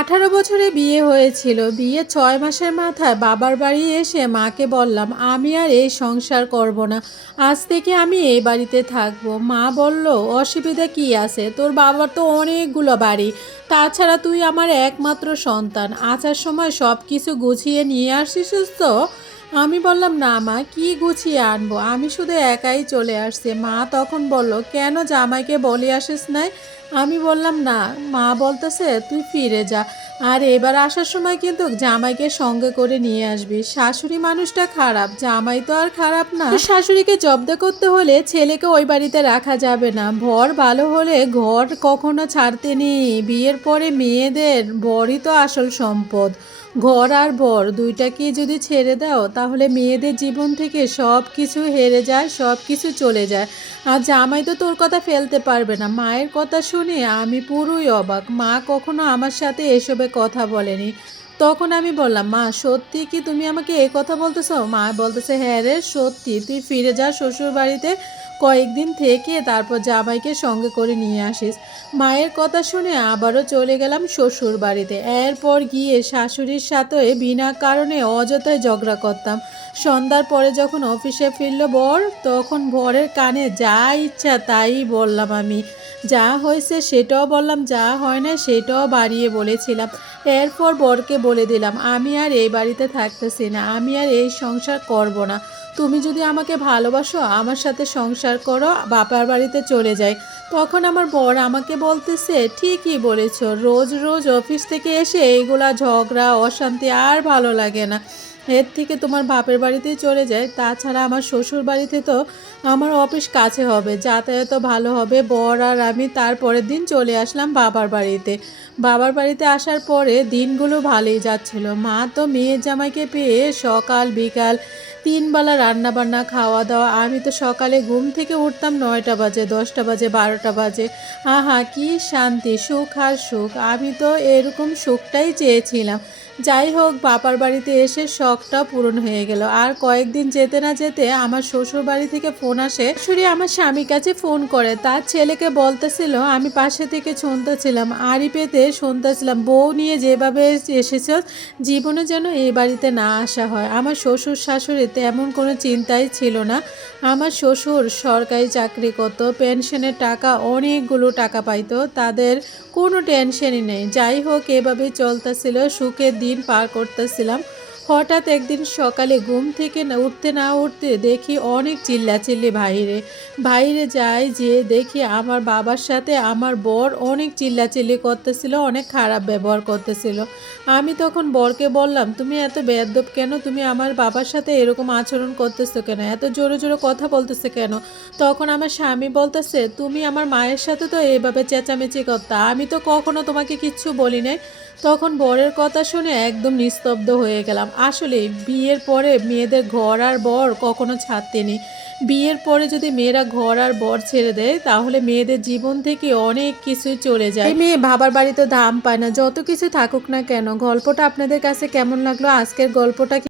আঠারো বছরে বিয়ে হয়েছিল। বিয়ে ছয় মাসের মাথায় বাবার বাড়ি এসে মাকে বললাম, আমি আর এই সংসার করব না। আজ থেকে আমি এই বাড়িতে থাকব। মা বলল, অসুবিধা কি আছে? তোর বাবার তো অনেকগুলো বাড়ি। তাছাড়া তুই আমার একমাত্র সন্তান। আসার সময় সব কিছু গুছিয়ে নিয়ে আসিস তো? আমি বললাম, না মা, কি গুছিয়ে আনব? আমি শুধু একাই চলে আসছি। মা তখন বলল, কেন জামাইকে বলে আসিস নাই? আমি বললাম, না, মা বলতেছে তুই ফিরে যা। আর এবার আসার সময় কিন্তু জামাইকে সঙ্গে করে নিয়ে আসবি। শাশুড়ি মানুষটা খারাপ, জামাই তো আর খারাপ না। শাশুড়িকে জব্দ করতে হলে ছেলেকে ওই বাড়িতে রাখা যাবে না। ভর ভালো হলে ঘর কখনো ছাড়তে নেই। বিয়ের পরে মেয়েদের বরই তো আসল সম্পদ। ঘর আর বর দুইটাকে যদি ছেড়ে দাও তাহলে মেয়েদের জীবন থেকে সব কিছু হেরে যায়, সব কিছু চলে যায়। আর জামাই তো তোর কথা ফেলতে পারবে না। মায়ের কথা শুনে আমি পুরোই অবাক। মা কখনো আমার সাথে এসবে কথা বলেনি। তখন আমি বললাম, মা, সত্যি কি তুমি আমাকে এই কথা বলতেছো? মা বলতেছে হ্যাঁ রে, সত্যি। তুই ফিরে যা শ্বশুর বাড়িতে কয়েকদিন থেকে তারপর জামাইকে সঙ্গে করে নিয়ে আসিস। মায়ের কথা শুনে আবারও চলে গেলাম শ্বশুর বাড়িতে। এরপর গিয়ে শাশুড়ির সাথে বিনা কারণে অযথায় ঝগড়া করতাম। সন্ধ্যার পরে যখন অফিসে ফিরল বর, তখন বরের কানে যা ইচ্ছা তাই বললাম আমি। যা হয়েছে সেটাও বললাম, যা হয় না সেটাও বাড়িয়ে বলেছিলাম। এরপর বরকে বলে দিলাম, আমি আর এই বাড়িতে থাকতেছি না, আমি আর এই সংসার করব না। তুমি যদি আমাকে ভালোবাসো, আমার সাথে সংসার করো, বাবার বাড়িতে চলে যাই। তখন আমার বর আমাকে বলতেছে, ঠিকই বলেছ, রোজ রোজ অফিস থেকে এসে এইগুলা ঝগড়া, অশান্তি আর ভালো লাগে না। এর থেকে তোমার বাপের বাড়িতেই চলে যায় তাছাড়া আমার শ্বশুর বাড়িতে তো আমার অফিস কাছে হবে যাতায়াত ভালো হবে। বর আর আমি তারপরের দিন চলে আসলাম বাবার বাড়িতে। বাবার বাড়িতে আসার পরে দিনগুলো ভালোই যাচ্ছিল। মা তো মেয়ের জামাইকে পেয়ে সকাল বিকাল তিনবেলা রান্না বান্না খাওয়া দাওয়া আমি তো সকালে ঘুম থেকে উঠতাম নয়টা বাজে, দশটা বাজে, বারোটা বাজে। আহা, কি শান্তি, সুখ আর সুখ। আমি তো এরকম সুখটাই চেয়েছিলাম। যাই হোক, বাবার বাড়িতে এসে শখটা পূরণ হয়ে গেল। আর কয়েকদিন যেতে না যেতে আমার শ্বশুর বাড়ি থেকে ফোন আসে। শুনি আমার স্বামীর কাছে ফোন করে। তার ছেলেকে বলতেছিল, আমি পাশে থেকে শুনতেছিলাম, আড়ি পেতে শুনতেছিলাম, বউ নিয়ে যেভাবে এসেছ, জীবনে যেন এই বাড়িতে না আসা হয়। আমার শ্বশুর শাশুড়ি তেমন কোনো চিন্তাই ছিল না। আমার শ্বশুর সরকারি চাকরি করতো, পেনশনের টাকা, অনেকগুলো টাকা পাইতো। তাদের কোনো টেনশনই নেই। যাই হোক এভাবে চলতেছিল। সুখের দিন পার করতেছিলাম। হঠাৎ একদিন সকালে ঘুম থেকে না উঠতে না উঠতে দেখি অনেক চিল্লাচিল্লি বাইরে বাইরে যাই যে দেখি আমার বাবার সাথে আমার বর অনেক চিল্লাচিল্লি করতেছিল, অনেক খারাপ ব্যবহার করতেছিল। আমি তখন বরকে বললাম, তুমি এত বেদব কেন? তুমি আমার বাবার সাথে এরকম আচরণ করতেছো কেন? এত জোরে জোরে কথা বলতেছে কেন? তখন আমার স্বামী বলতেছে, তুমি আমার মায়ের সাথে তো এভাবে চেঁচামেচি করতা। আমি তো কখনো তোমাকে কিচ্ছু বলি নাই। তখন বরের কথা শুনে একদম নিস্তব্ধ হয়ে গেলাম। আসলে বিয়ের পরে মেয়েদের ঘর আর বর কখনো ছাড়তে নেই। বিয়ের পরে যদি মেয়েরা ঘর আর বর ছেড়ে দেয়, তাহলে মেয়েদের জীবন থেকে অনেক কিছু চলে যায়। মেয়ে বাবার বাড়িতে দাম পায় না, যত কিছু থাকুক না কেন, গল্পটা আপনাদের কাছে কেমন লাগল? আজকের গল্পটা